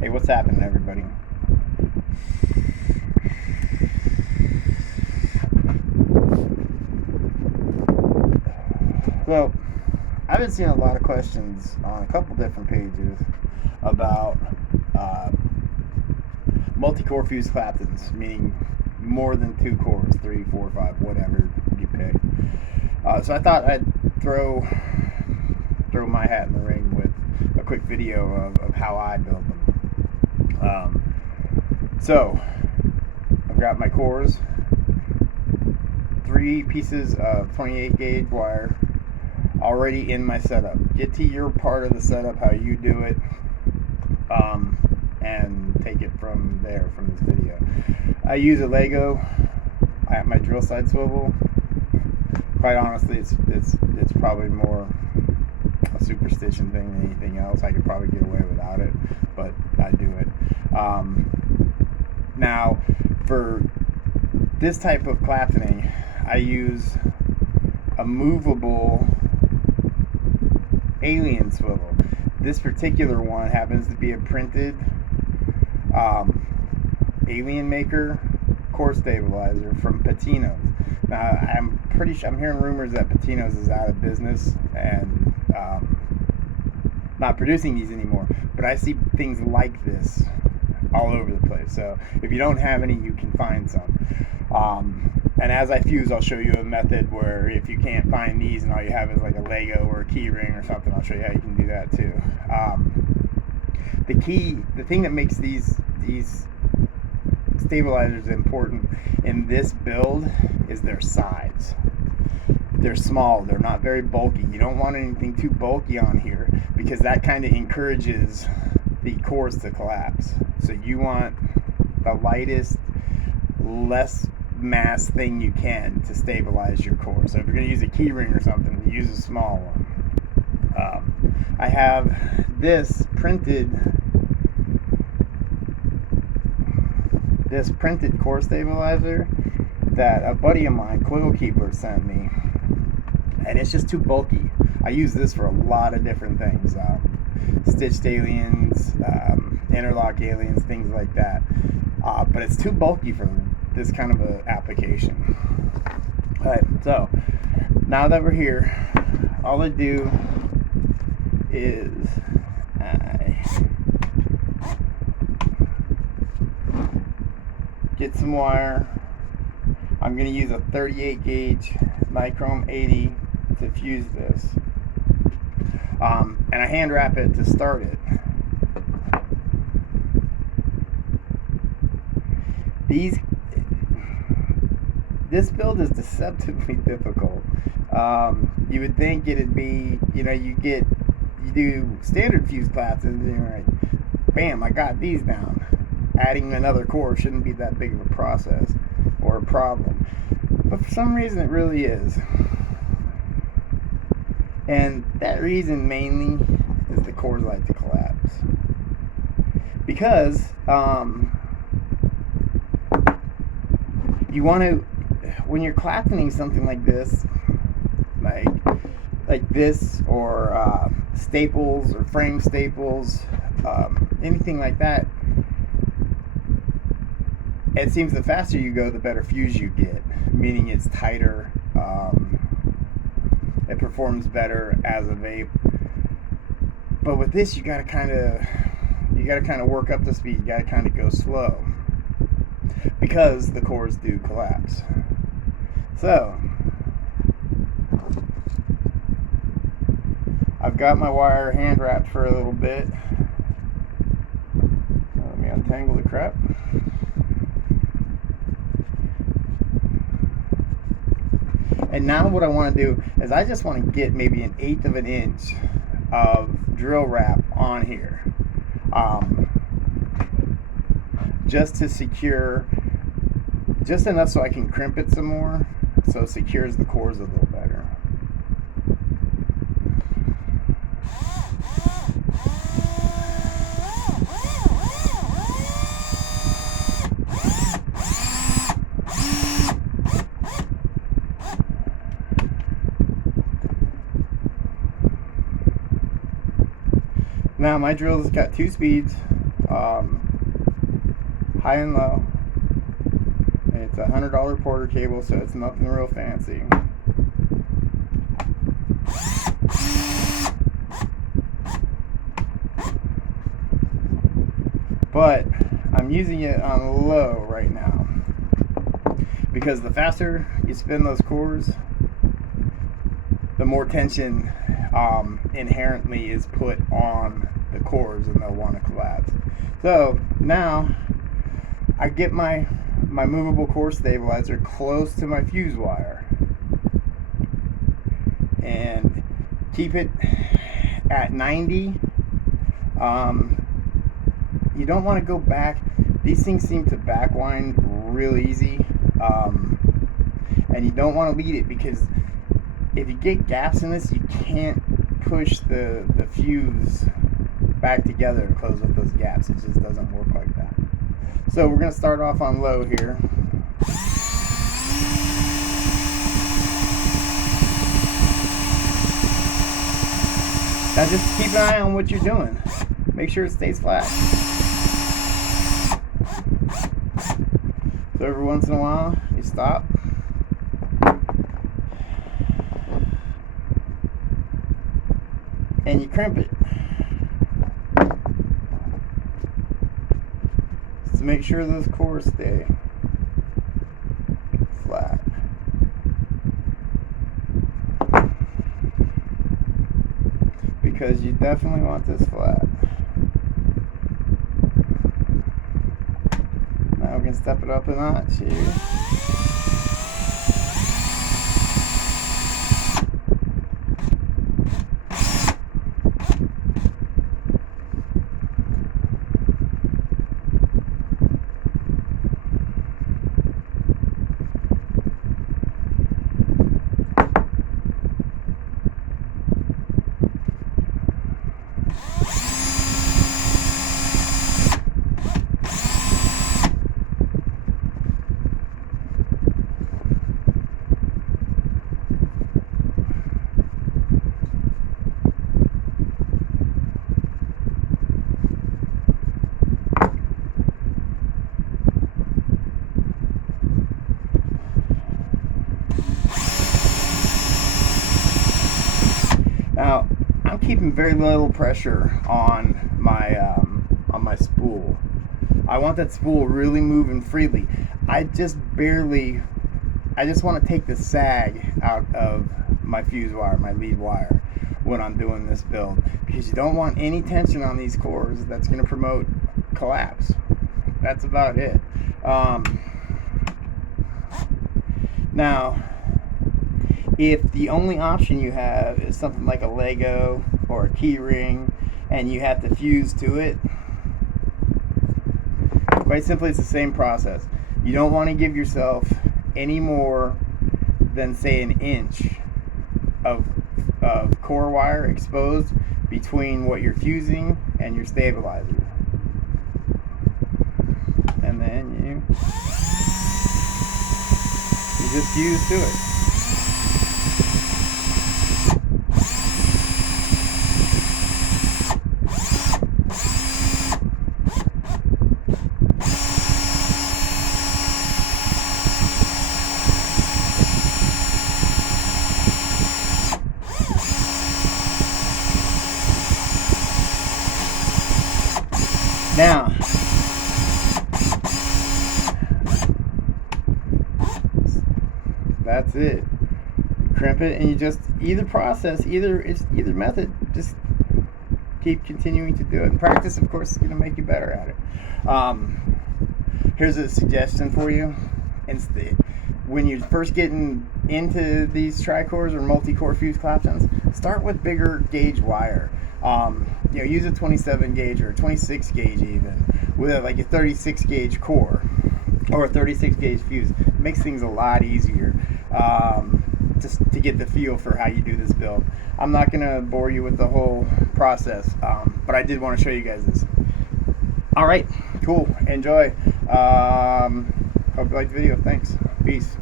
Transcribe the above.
Hey, what's happening, everybody? So, I've been seeing a lot of questions on a couple different pages about uh, multi-core fused claptons, meaning more than two cores, three, four, five, whatever you pick. So I thought I'd throw my hat in the ring with a quick video of how I build them. So I've got my cores, three pieces of 28 gauge wire already in my setup. Get to your part of the setup, how you do it, and take it from there, from this video. I use a Lego at my drill side swivel. Quite honestly, it's probably more a superstition thing than anything else. I could probably get away without it, but I do it. Now, for this type of claptoning, I use a movable alien swivel. This particular one happens to be a printed alien maker core stabilizer from Patino's. Now, I'm pretty sure, I'm hearing rumors that Patino's is out of business and not producing these anymore, but I see things like this all over the place. So if you don't have any, you can find some. And as I fuse, I'll show you a method where if you can't find these and all you have is like a Lego or a key ring or something, I'll show you how you can do that too. The thing that makes these stabilizers important in this build is their size. They're small, they're not very bulky. You don't want anything too bulky on here because that kind of encourages the cores to collapse. So you want the lightest, less mass thing you can to stabilize your core. So if you're going to use a key ring or something, use a small one. I have this printed core stabilizer that a buddy of mine, Coil Keeper, sent me, and it's just too bulky. I use this for a lot of different things, stitched aliens, interlock aliens, things like that, but it's too bulky for this kind of a application. Alright, so now that we're here, all I do is get some wire. I'm going to use a 38 gauge Nichrome 80 to fuse this, and I hand wrap it to start it. This build is deceptively difficult. You would think it'd be, you do standard fuse classes and you're like, bam, I got these down. Adding another core shouldn't be that big of a process or a problem. But for some reason it really is. And that reason mainly is the cores like to collapse. Because you want to, when you're claptoning something like this, like this, or staples or frame staples, anything like that, it seems the faster you go, the better fuse you get, meaning it's tighter, it performs better as a vape. But with this, you gotta kind of work up the speed. You gotta kind of go slow because the cores do collapse. So I've got my wire hand wrapped for a little bit. Let me untangle the crap. And now what I want to do is I just want to get maybe 1/8 of an inch of drill wrap on here, just to secure, just enough so I can crimp it some more, so it secures the cores a little better. Now my drill's got 2 speeds, high and low. It's a $100 Porter cable, so it's nothing real fancy. But I'm using it on low right now because the faster you spin those cores, the more tension inherently is put on the cores, and they'll want to collapse. So now I get my movable core stabilizer close to my fuse wire and keep it at 90. You don't want to go back. These things seem to backwind real easy, and you don't want to lead it, because if you get gaps in this, you can't push the fuse back together to close up those gaps. It just doesn't work like that. So we're going to start off on low here. Now just keep an eye on what you're doing. Make sure it stays flat. So every once in a while, you stop. And you crimp it. Just to make sure those cores stay flat. Because you definitely want this flat. Now we're going to step it up a notch here. Now, I'm keeping very little pressure on my spool. I want that spool really moving freely. I just want to take the sag out of my fuse wire, my lead wire, when I'm doing this build, because you don't want any tension on these cores. That's going to promote collapse. That's about it. Now, if the only option you have is something like a Lego or a key ring and you have to fuse to it, quite simply it's the same process. You don't want to give yourself any more than, say, an inch of core wire exposed between what you're fusing and your stabilizer. And then you just fuse to it. Now, that's it. Crimp it, and you just either method, just keep continuing to do it. And practice, of course, is going to make you better at it. Here's a suggestion for you. When you're first getting into these tri-cores or multi-core fuse claptons, start with bigger gauge wire. Use a 27 gauge or a 26 gauge even, with like a 36 gauge core or a 36 gauge fuse. It makes things a lot easier just to get the feel for how you do this build. I'm not going to bore you with the whole process, but I did want to show you guys this. All right, cool. Enjoy. Hope you liked the video. Thanks. Peace.